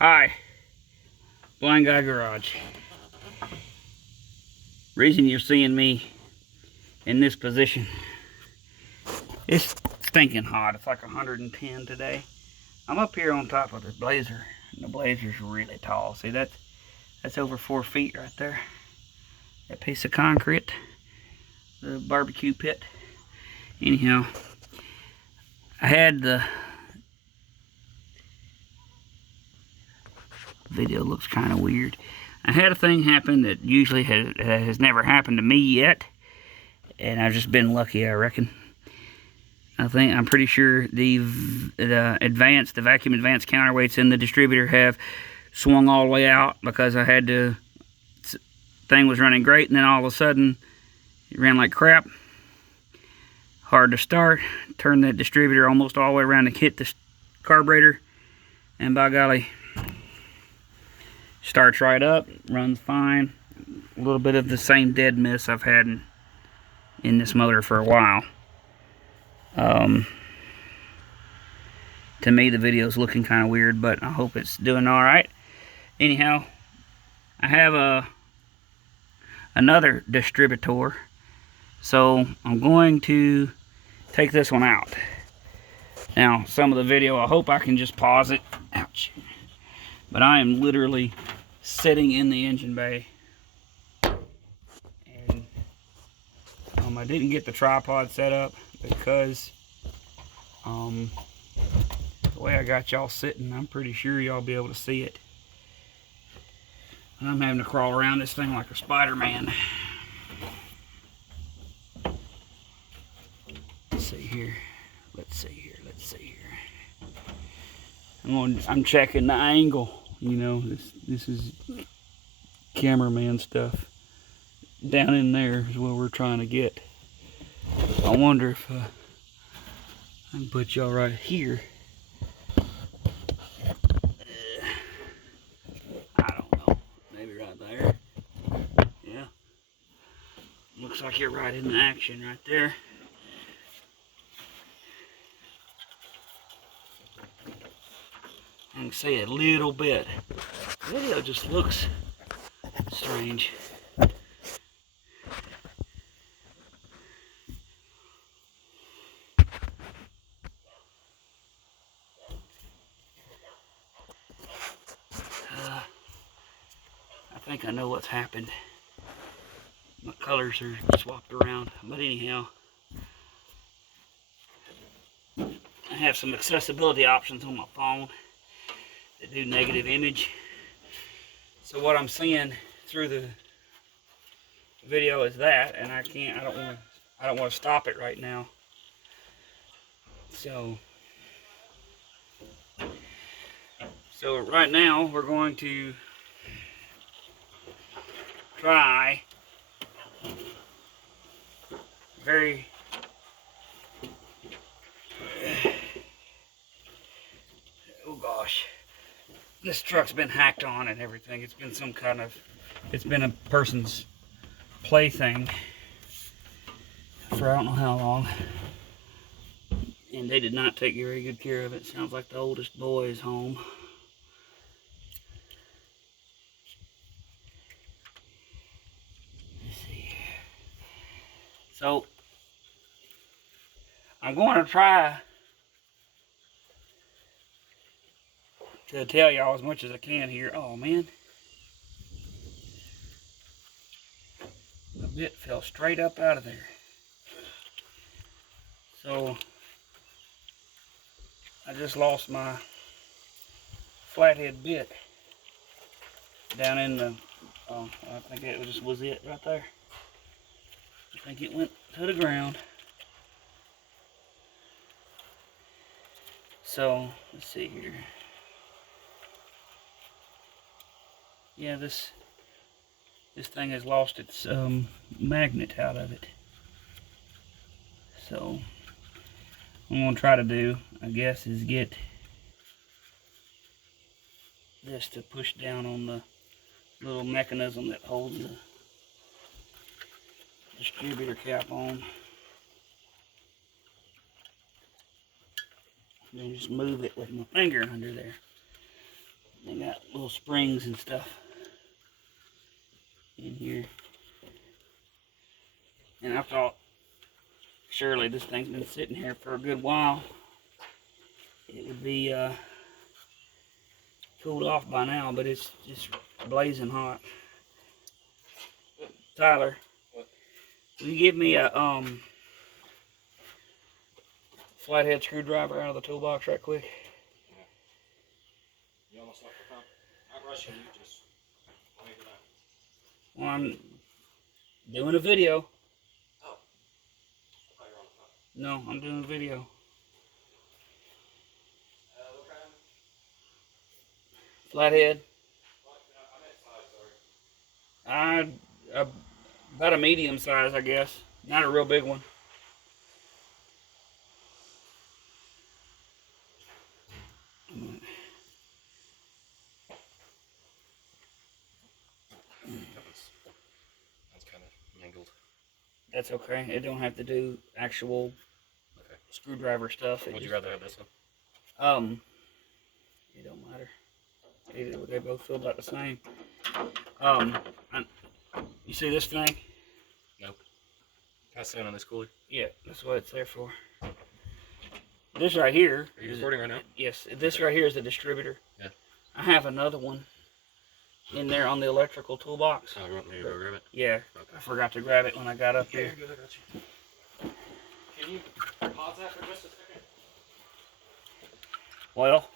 Hi, Blind Guy Garage. Reason you're seeing me in this position, it's stinking hot. It's like 110 today. I'm up here on top of this blazer, and the blazer's really tall. See, that's over 4 feet right there. That piece of concrete, the barbecue pit. Anyhow, I had the video looks kind of weird. I had a thing happen that usually has never happened to me yet, and I've just been lucky, I reckon. I'm pretty sure the vacuum advanced counterweights in the distributor have swung all the way out because I had to. Thing was running great, and then all of a sudden it ran like crap. Hard to start. Turn that distributor almost all the way around to hit the carburetor, and by golly, starts right up, runs fine. A little bit of the same dead miss I've had in this motor for a while. To me, the video's looking kind of weird, but I hope it's doing all right. Anyhow, I have another distributor, so I'm going to take this one out. Now, some of the video, I hope I can just pause it. Ouch. But I am literally sitting in the engine bay, and I didn't get the tripod set up because the way I got y'all sitting, I'm pretty sure y'all be able to see it. I'm having to crawl around this thing like a Spider-Man. Let's see here. I'm checking the angle. You know, this is cameraman stuff. Down in there is where we're trying to get. I wonder if I can put y'all right here. I don't know. Maybe right there. Yeah. Looks like you're right in the action right there. I can see a little bit. The video just looks strange. I think I know what's happened. My colors are swapped around. But anyhow, I have some accessibility options on my phone that do negative image. So what I'm seeing through the video is that, and I don't want to stop it right now. So right now we're going to try oh gosh, this truck's been hacked on and everything. It's been a person's plaything for I don't know how long, and they did not take very good care of it. Sounds like the oldest boy is home. Let's see here. So I'm going to try to tell y'all as much as I can here. Oh man, the bit fell straight up out of there. So I just lost my flathead bit down in the, I think it was it right there. I think it went to the ground. So let's see here. Yeah, this thing has lost its magnet out of it. So what I'm going to try to do, I guess, is get this to push down on the little mechanism that holds the distributor cap on. And then just move it with my finger under there. And I got little springs and stuff in here. And I thought, surely this thing's been sitting here for a good while. It would be cooled off by now, but it's just blazing hot. Tyler, what? Will you give me a flathead screwdriver out of the toolbox right quick? Yeah. You almost left the pump. Not rushing you, just wait it out. Well, I'm doing a video. Oh. I thought you were on the phone. No, I'm doing a video. What kind? Flathead. I meant size, sorry. About a medium size, I guess. Not a real big one. That's kind of mangled. That's okay. It don't have to do actual screwdriver stuff. Would you rather have this one? It don't matter. They both feel about the same. You see this thing? Nope. Can I stand on this cooler? Yeah, that's what it's there for. This right here. Are you recording right now? Yes. This right here is the distributor. Yeah. I have another one in there on the electrical toolbox. Oh, you want me to go grab it? Yeah. Okay. I forgot to grab it when I got up here. Good, I got you. Can you pause that for just a second? Well,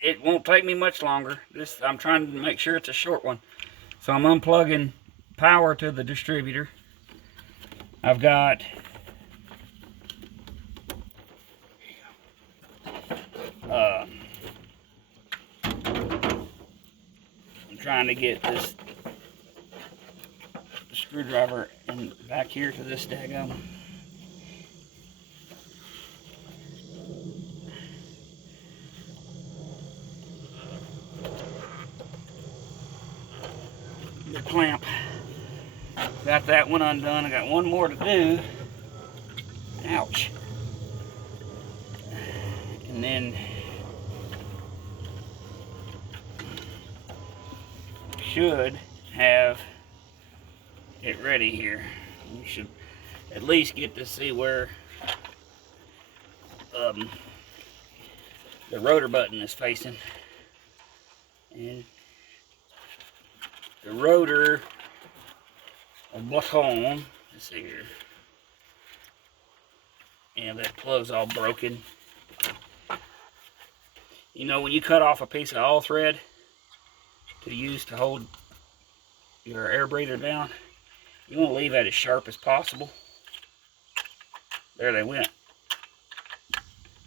it won't take me much longer. I'm trying to make sure it's a short one. So I'm unplugging power to the distributor. I've got I'm trying to get this screwdriver back here to this daggum. The clamp. Got that one undone. I got one more to do. Ouch. And then should have it ready here. You should at least get to see where the rotor button is facing. And the rotor button, let's see here. And that plug's all broken. You know, when you cut off a piece of all thread to use to hold your air breather down, you want to leave that as sharp as possible. There they went.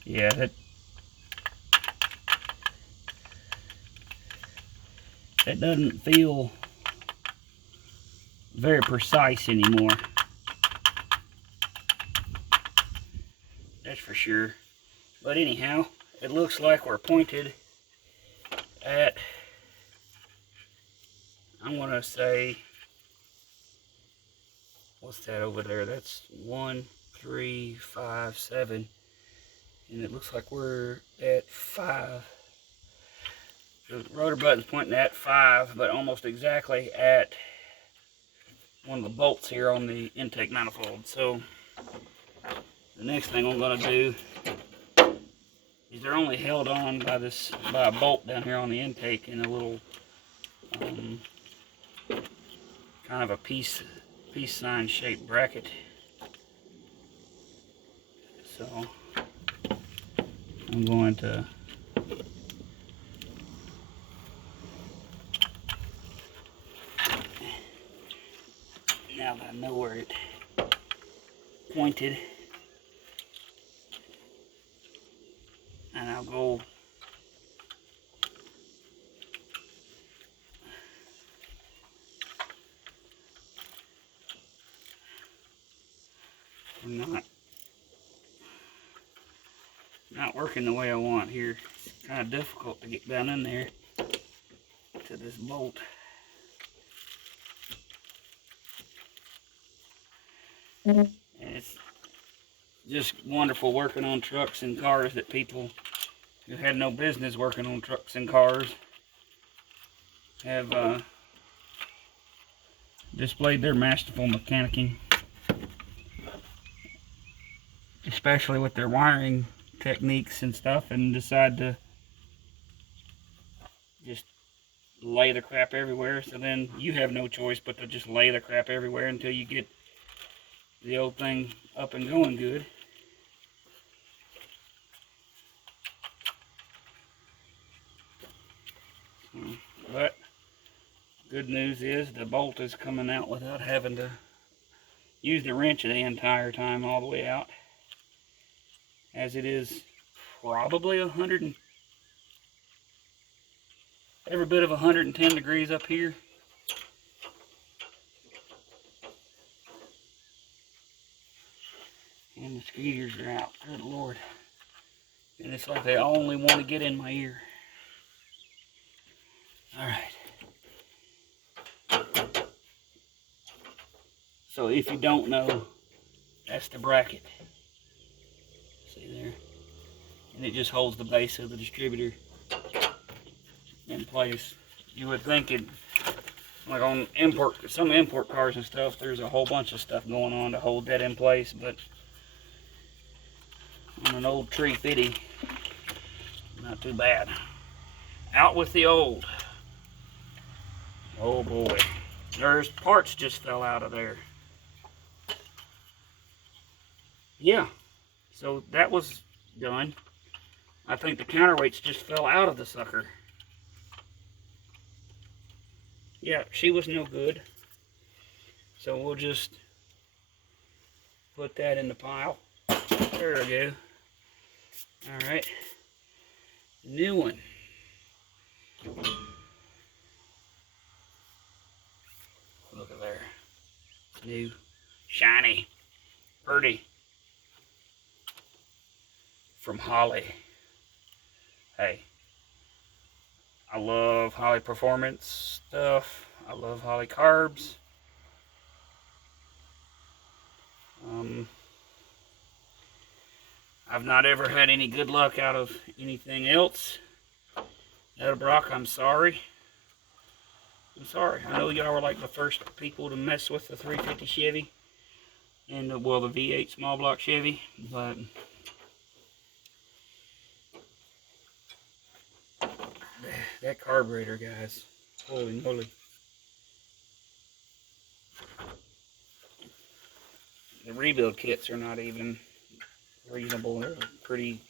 Yeah, that doesn't feel very precise anymore. That's for sure. But anyhow, it looks like we're pointed at, I'm gonna say, what's that over there? That's 1, 3, 5, 7. And it looks like we're at 5. The rotor button's pointing at 5, but almost exactly at one of the bolts here on the intake manifold. So the next thing I'm going to do is they're only held on by a bolt down here on the intake in a little kind of a peace sign shaped bracket. So I'm going to now that I know where it pointed, and I'll go not working the way I want here. It's kind of difficult to get down in there to this bolt. And it's just wonderful working on trucks and cars that people who had no business working on trucks and cars have displayed their masterful mechanicking, especially with their wiring techniques and stuff, and decide to just lay the crap everywhere. So then you have no choice but to just lay the crap everywhere until you get the old thing up and going good. But good news is the bolt is coming out without having to use the wrench the entire time all the way out, as it is probably every bit of 110 degrees up here. And the mosquitoes are out. Good Lord. And it's like they only want to get in my ear. Alright. So if you don't know, that's the bracket. See there? And it just holds the base of the distributor in place. You would think it, like on some import cars and stuff, there's a whole bunch of stuff going on to hold that in place, but on an old 350, not too bad. Out with the old. Oh boy. There's parts just fell out of there. Yeah, so that was done. I think the counterweights just fell out of the sucker. Yeah, she was no good. So we'll just put that in the pile. There we go. Alright. New one. Look at there. New. Shiny. Pretty. From Holley. Hey. I love Holley performance stuff. I love Holley carbs. I've not ever had any good luck out of anything else. Edelbrock, I'm sorry. I'm sorry. I know y'all were like the first people to mess with the 350 Chevy. And, well, the V8 small block Chevy. But that carburetor, guys. Holy moly. The rebuild kits are not even reasonable. They're pretty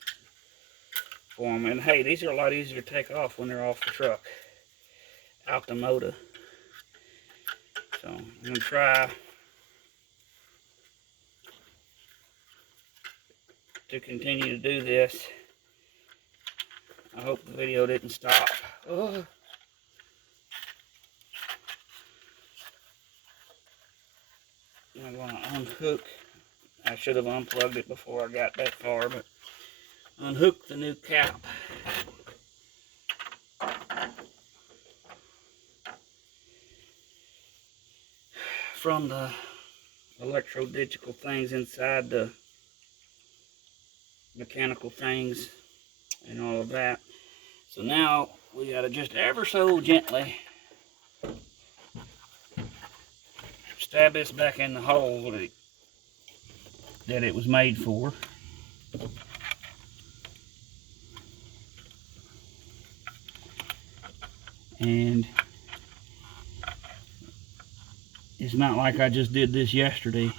for them. And hey, these are a lot easier to take off when they're off the truck, out the motor. So I'm going to try to continue to do this. I hope the video didn't stop. Oh. I'm going to unhook. I should have unplugged it before I got that far, but unhook the new cap. From the electro-digital things inside the mechanical things and all of that. So now we got to just ever so gently stab this back in the hole that it was made for. And it's not like I just did this yesterday,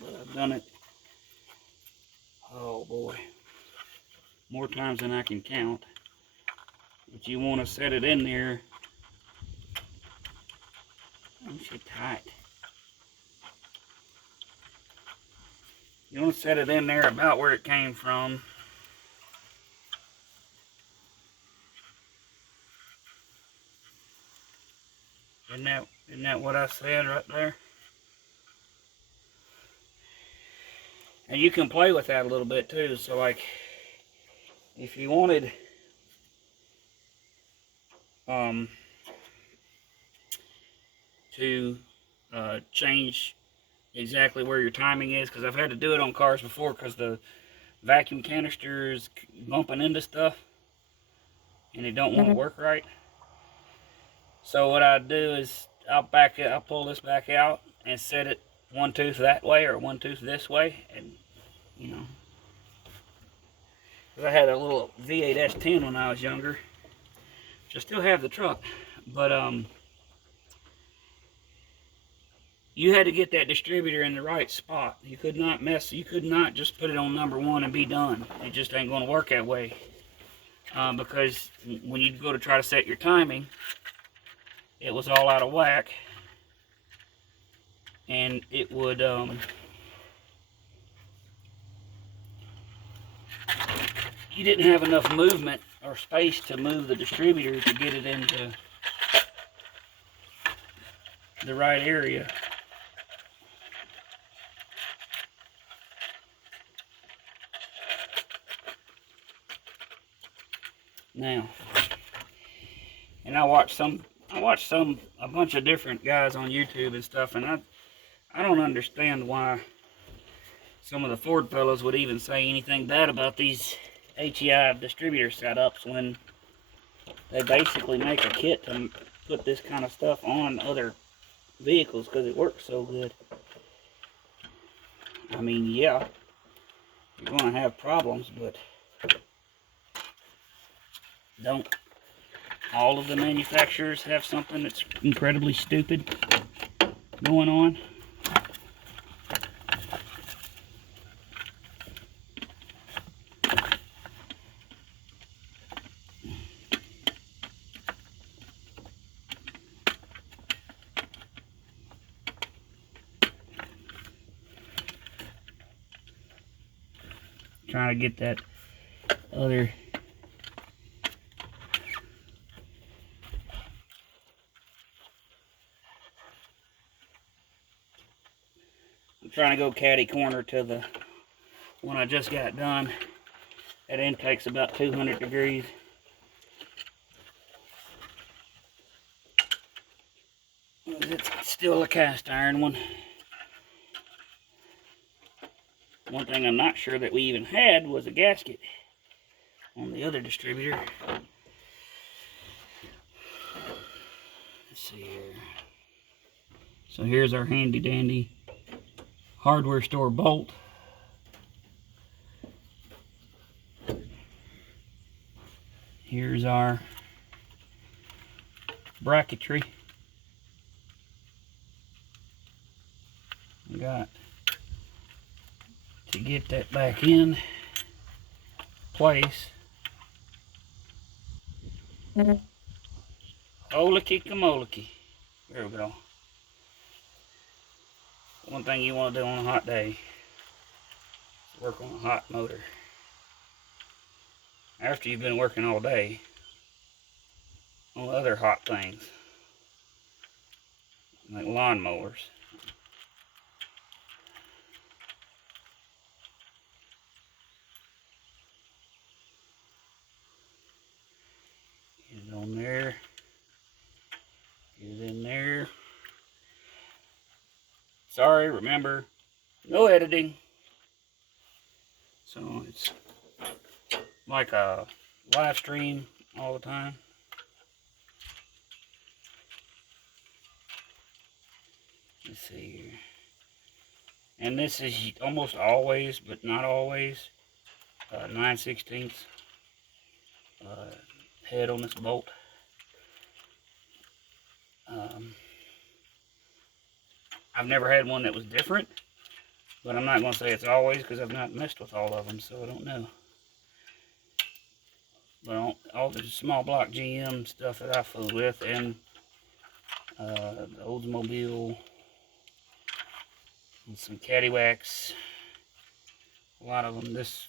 but I've done it, oh boy, more times than I can count. But you want to set it in there. Oh, shit, tight. You want to set it in there about where it came from. Isn't that what I said right there? And you can play with that a little bit too. So like, if you wanted to change exactly where your timing is, because I've had to do it on cars before because the vacuum canisters bumping into stuff, and it don't want to work right. So what I do is I'll pull this back out and set it one tooth that way or one tooth this way, and you know, 'cause I had a little V8 S10 when I was younger, which I still have the truck, but you had to get that distributor in the right spot. You could not just put it on number 1 and be done. It just ain't going to work that way, because when you go to try to set your timing, it was all out of whack, and it would you didn't have enough movement or space to move the distributor to get it into the right area. Now, and I watched a bunch of different guys on YouTube and stuff, and I don't understand why some of the Ford fellows would even say anything bad about these HEI distributor setups when they basically make a kit to put this kind of stuff on other vehicles because it works so good. I mean, yeah, you're going to have problems, but don't all of the manufacturers have something that's incredibly stupid going on? Trying to get that other I'm trying to go catty corner to the one I just got done. That intake's about 200 degrees. It's still a cast iron one. One thing I'm not sure that we even had was a gasket on the other distributor. Let's see here. So here's our handy dandy hardware store bolt. Here's our bracketry. We got to get that back in place. Holy camolicky. There we go. One thing you want to do on a hot day is work on a hot motor. After you've been working all day on other hot things, like lawnmowers. Get it on there. Get it in there. Sorry, remember, no editing. So it's like a live stream all the time. Let's see here. And this is almost always, but not always, 9/16 head on this bolt. I've never had one that was different, but I'm not going to say it's always because I've not messed with all of them, so I don't know. But all the small block GM stuff that I fooled with, and the Oldsmobile, and some Cadillac's, a lot of them, this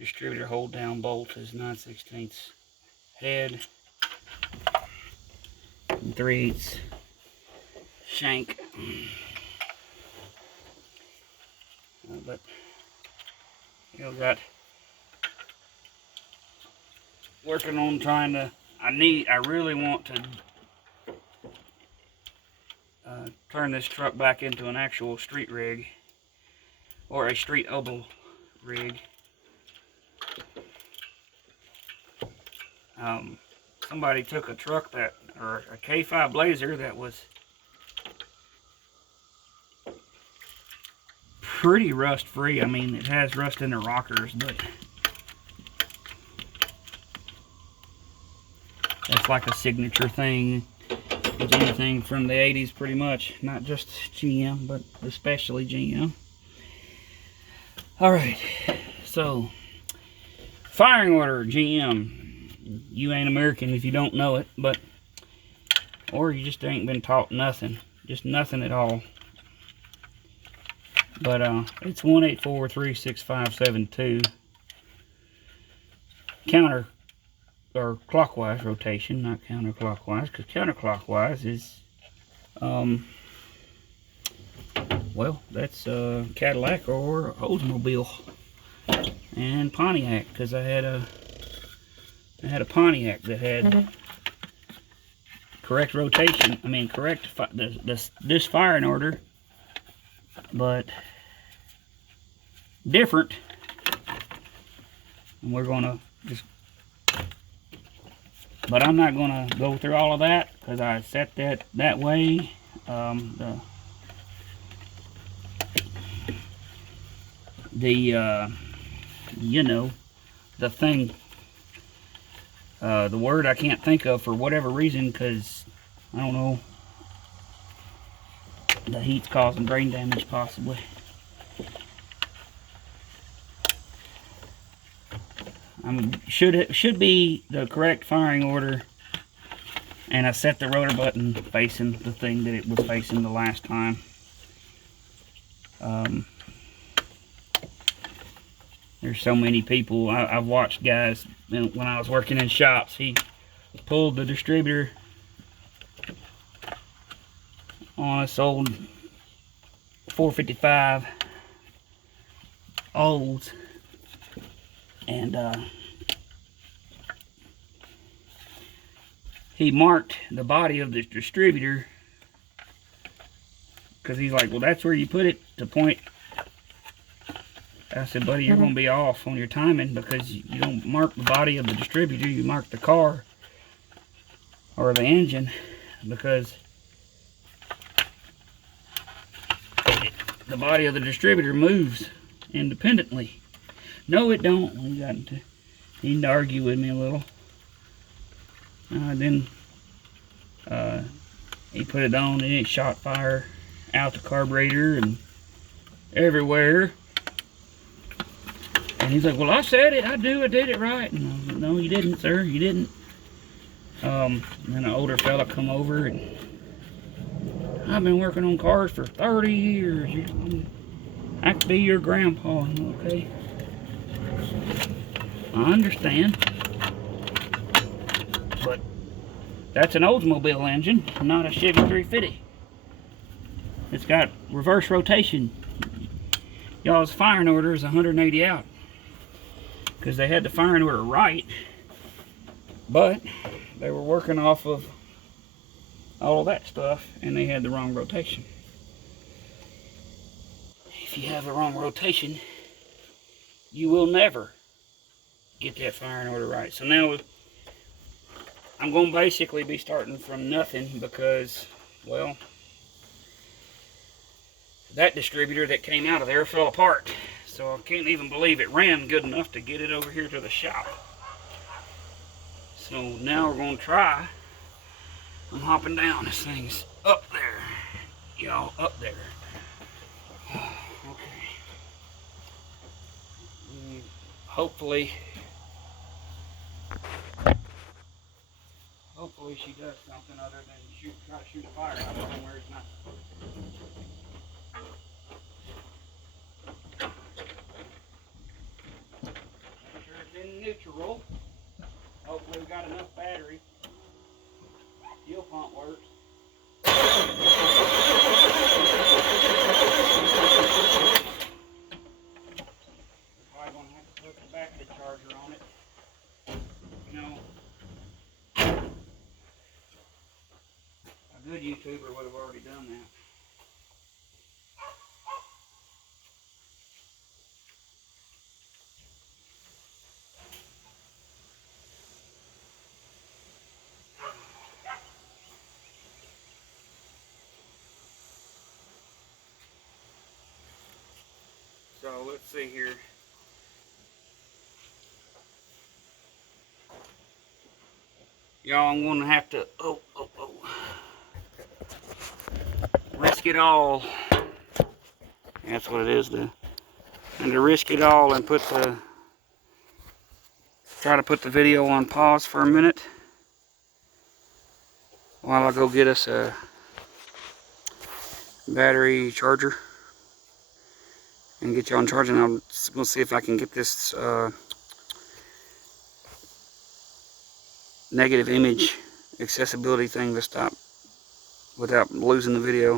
distributor hold down bolt is 9/16 head and 3/8 shank. But you know, got working on trying to. I really want to turn this truck back into an actual street rig or a street oval rig. Somebody took a truck or a K5 Blazer that was pretty rust free. I mean, it has rust in the rockers, but that's like a signature thing with anything from the 80s pretty much. Not just GM, but especially GM. Alright, so firing order, GM. You ain't American if you don't know it, but or you just ain't been taught nothing. Just nothing at all. But it's 184-36572. Counter or clockwise rotation, not counterclockwise, because counterclockwise is well, that's Cadillac or Oldsmobile and Pontiac, because I had a Pontiac that had correct rotation. I mean, correct this firing order, but different. And we're gonna just, but I'm not gonna go through all of that because I set that way. You know, the thing, the word I can't think of for whatever reason, because I don't know, the heat's causing brain damage possibly. Should be the correct firing order, and I set the rotor button facing the thing that it was facing the last time. There's so many people I've watched guys when I was working in shops. He pulled the distributor on this old 455 olds, and he marked the body of the distributor because he's like, well, that's where you put it to point. I said, buddy, you're going to be off on your timing because you don't mark the body of the distributor, you mark the car or the engine, because the body of the distributor moves independently. No, it don't. He got into, he needed to argue with me a little. Then he put it on and it shot fire out the carburetor and everywhere. And he's like, well, I said it, I did it right. And I was like, no, you didn't, sir, you didn't. And then an older fella come over, and I've been working on cars for 30 years. I could be your grandpa. Okay, I understand. But that's an Oldsmobile engine, not a Chevy 350. It's got reverse rotation. Y'all's firing order is 180 out, because they had the firing order right, but they were working off of all of that stuff and they had the wrong rotation. If you have the wrong rotation, you will never get that firing order right. So now I'm going to basically be starting from nothing, because, well, that distributor that came out of there fell apart. So I can't even believe it ran good enough to get it over here to the shop. So now we're going to try. I'm hopping down. This thing's up there. Y'all, up there. Okay. Hopefully she does something other than try to shoot a fire out of somewhere it's not. Make sure it's in neutral. Hopefully we got enough battery. Fuel pump works. We're probably going to have to put the battery charger on it. You know, a good YouTuber would have already done that. let's see here. Y'all, I'm going to have to risk it all. That's what it is, and to risk it all and try to put the video on pause for a minute while I go get us a battery charger and get you on charging. We'll see if I can get this negative image accessibility thing to stop without losing the video.